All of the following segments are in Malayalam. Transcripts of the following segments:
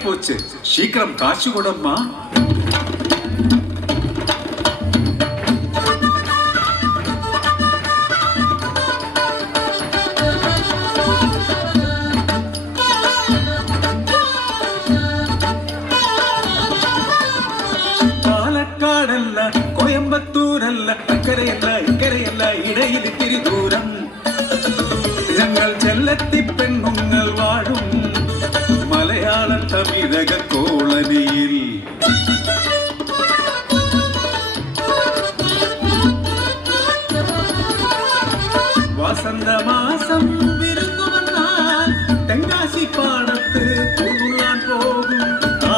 நேரம் போச்சு, சீக்கிரம் காசு கொடும்மா. പാലക്കാടല്ല, കോയമ്പത്തൂരല്ല, അക്കരയല്ല ഇക്കരയല്ല, ഇടയിൽ ഇത്തിരി ദൂരം. ഞങ്ങൾ ചെല്ലത്തി പെണ്ണുങ്ങൾ വാഴും മലയാള തമിഴക കോളനിയിൽ. വസന്തമാസം വിരുന്നു വന്നാൽ തെങ്കാശി പാടത്ത് പൂങ്ങാൻ പോകും.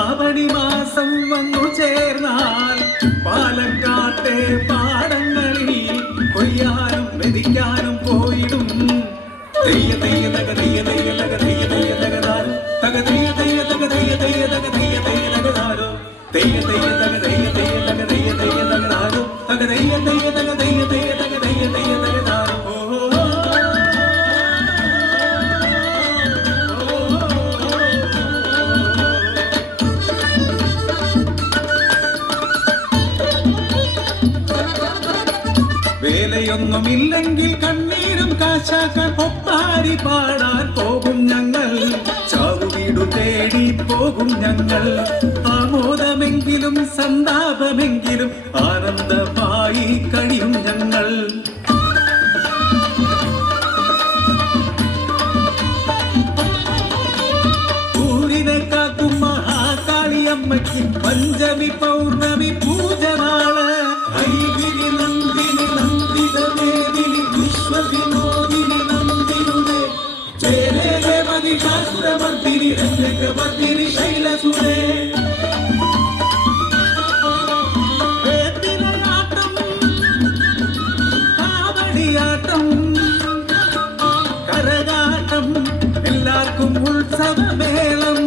ആവണി മാസം വന്നു ചേർന്നാൽ പാലക്കാട്ടെ പാടങ്ങളിൽ കൊയ്യാനും മെതിക്കാനും പോയിടും. തെയ്യ തെയ്യ തക തെയ്യ തെയ്യ തക തെയ്യ തെയ്യ തകതാരോ, തക തെയ്യ തെയ്യ തക തെയ്യ തെയ്യ തക തെയ്യ തെയ്യ തകതാരോ, തെയ്യ തെയ്യ തക തെയ്യ തെയ്യ തക തെയ്യ തെയ്യ തകതാരോ, തക തെയ്യ തെയ്യ തക തെയ്യ തെയ്യ തക തെയ്യ തെയ്യ തകതാരോ. വേലയൊന്നുമില്ലെങ്കിൽ കണ്ണീരും കാശാക്കാൻ ഒപ്പാരി പാടാൻ പോകും ഞങ്ങൾ. ചാവുവീടു തേടി പോകും ഞങ്ങൾ. ആമോദമെങ്കിലും സന്താപമെങ്കിലും ആനന്ദമായി കഴിയും ഞങ്ങൾ. ഊരിനെ കാക്കും മഹാകാളിയമ്മയ്ക്ക് പഞ്ചമി പൗർണമി പൂജ നാള്. ഐഗിരി നന്ദിനി നന്ദിതദേവിനി വിശ്വവിനോദിനി നന്ദിനുദേ, ജയലേ മതികാസുരമർദിനി രംഗമർദിനി ശൈലസുരേ. വേപ്പിലയാട്ടം, കാവടിയാട്ടം, കരകാട്ടം, എല്ലാവർക്കും ഉത്സവമേളം.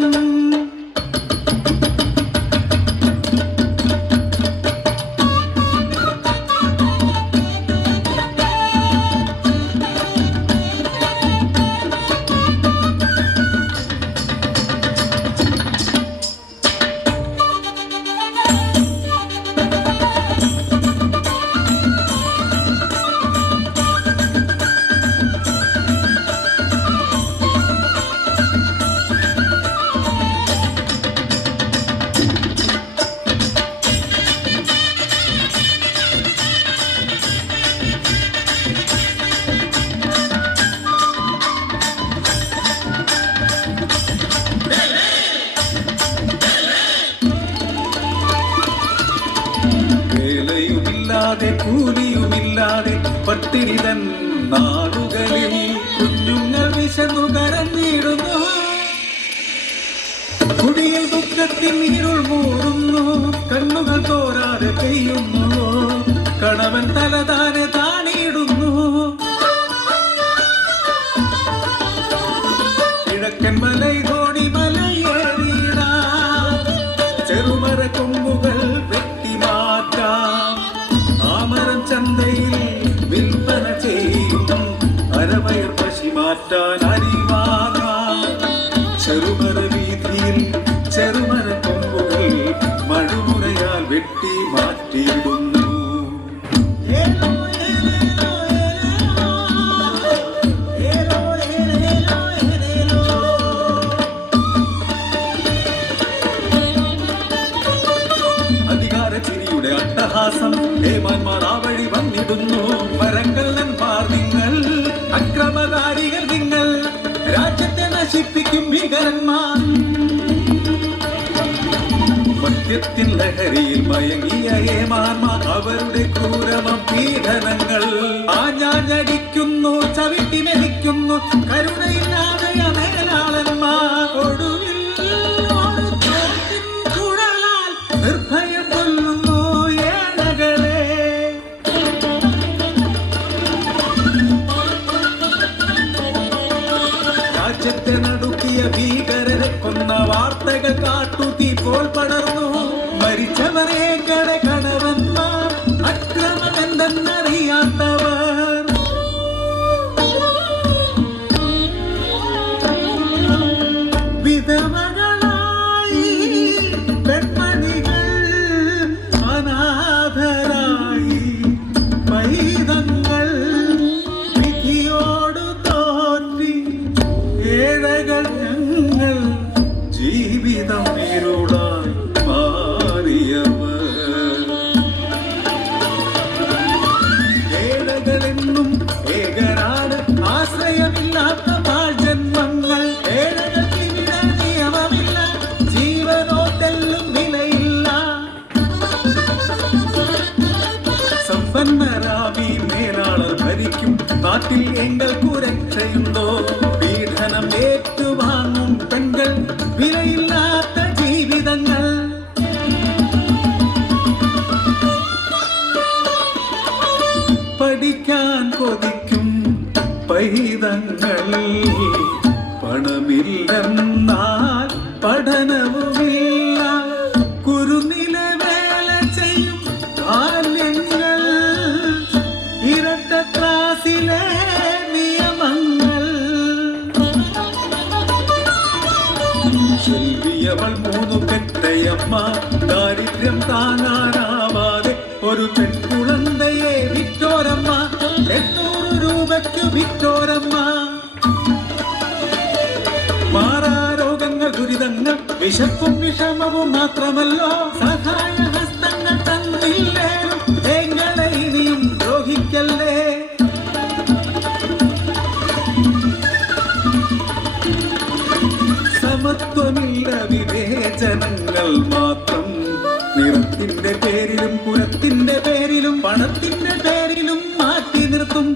കൂലിയുമില്ലാതെ പട്ടിണിതൻ നാടുകളിൽ കുഞ്ഞുങ്ങൾ വിശന്നു കരഞ്ഞിടുന്നു. കുടിയിൽ ദുഃഖത്തിൽ ഇരുൾ മൂടുന്നു, കണ്ണുകൾ തോരാതെ പെയ്യുന്നു, കണവൻ തലതാനെ താണിടുന്നു. കിഴക്കൻ മലൈ ധോണി മലയേറിയിട, ചെറുമര കൊമ്പുകൾ വെട്ടിമാറ്റാം. ആമരം ചന്തയിൽ വിൽപ്പന ചെയ്യും, അരവയർ പശി മാറ്റാൻ അരിവാങ്ങാം. ചെറുമര വീതിയിൽ ചെറുമര കൊമ്പുകൾ മഴുമുറയാൽ വെട്ടി മാറ്റിയിടുന്നു. ചിരിയുടെ അട്ടഹാസം ഹേമാന്മാർ ആ വഴി വന്നിടുന്നു. മരങ്കള്ളന്മാർ നിങ്ങൾ, അക്രമകാരികൾ നിങ്ങൾ, രാജ്യത്തെ നശിപ്പിക്കും ഭീകരന്മാർ. മദ്യത്തിൻ ലഹരിയിൽ മയങ്ങിയ ഹേമാന്മാർ അവരുടെ ക്രൂരമം പീഡനങ്ങൾ ആഞ്ഞാഞ്ഞടിക്കുന്നു, ചവിട്ടി മെതിക്കുന്നു. കരുണയില്ലാതെ മേലാളന്മാർ ഒടുവിൽ നിർഭയം കൊല്ലുന്നു ഏണകളെ. രാജ്യത്തെ നടുക്കിയ ഭീകരരെ കൊന്ന വാർത്തകൾ കാട്ടുതീ പോൽ പടർന്നു. മരിച്ചവരെ കണവന്മാർ, അക്രമം എന്തെന്നറിയാത്തവർ. വിധവകളായി നാട്ടിൽ എങ്ങൾക്ക് രക്ഷയുണ്ടോ? പീഡനം ഏറ്റുവാങ്ങും പെൺകൾ, വിലയില്ലാത്ത ജീവിതങ്ങൾ. പഠിക്കാൻ കൊതിക്കും പൈതങ്ങൾ, പണമില്ലെന്നാൽ പഠനവുമില്ല. കുറുനില വേല ചെയ്യും ബാല്യങ്ങൾ, ഇരട്ട ക്ലാസിലെ നിയമങ്ങൾ. ശെൽവിയവൾ 3 പെറ്റയമ്മ, ദാരിദ്ര്യം താങ്ങാനാവാതെ ഒരു പെൺകുളന്തയെ വിറ്റോരമ്മ, 800 രൂപയ്ക്ക് വിറ്റോരമ്മ. മാറാരോഗങ്ങൾ, ദുരിതങ്ങൾ, വിശപ്പും വിഷമവും മാത്രമല്ലോ സഹായ ഹസ്തങ്ങൾ തന്നില്ലേലും എങ്ങളെ ഇനിയും ദ്രോഹിക്കല്ലേ. സമത്വമില്ല, വിവേചനങ്ങൾ മാത്രം. നിറത്തിന്റെ പേരിലും കുലത്തിന്റെ പേരിലും പണത്തിന്റെ പേരിലും മാറ്റി നിർത്തും.